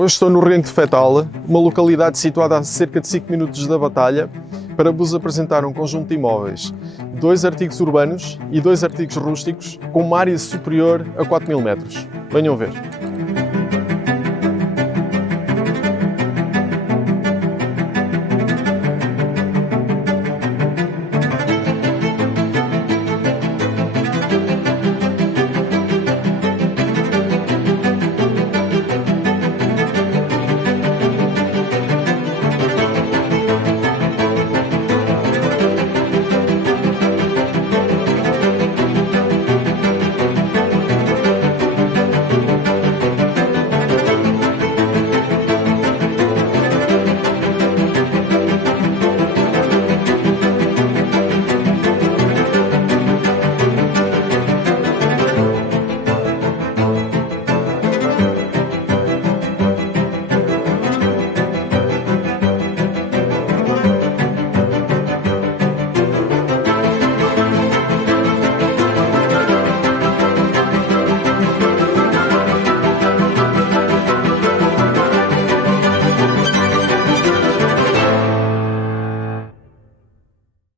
Hoje estou no Reino de Fetal, uma localidade situada a cerca de 5 minutos da Batalha, para vos apresentar um conjunto de imóveis, 2 artigos urbanos e 2 artigos rústicos, com uma área superior a 4.000 metros. Venham ver!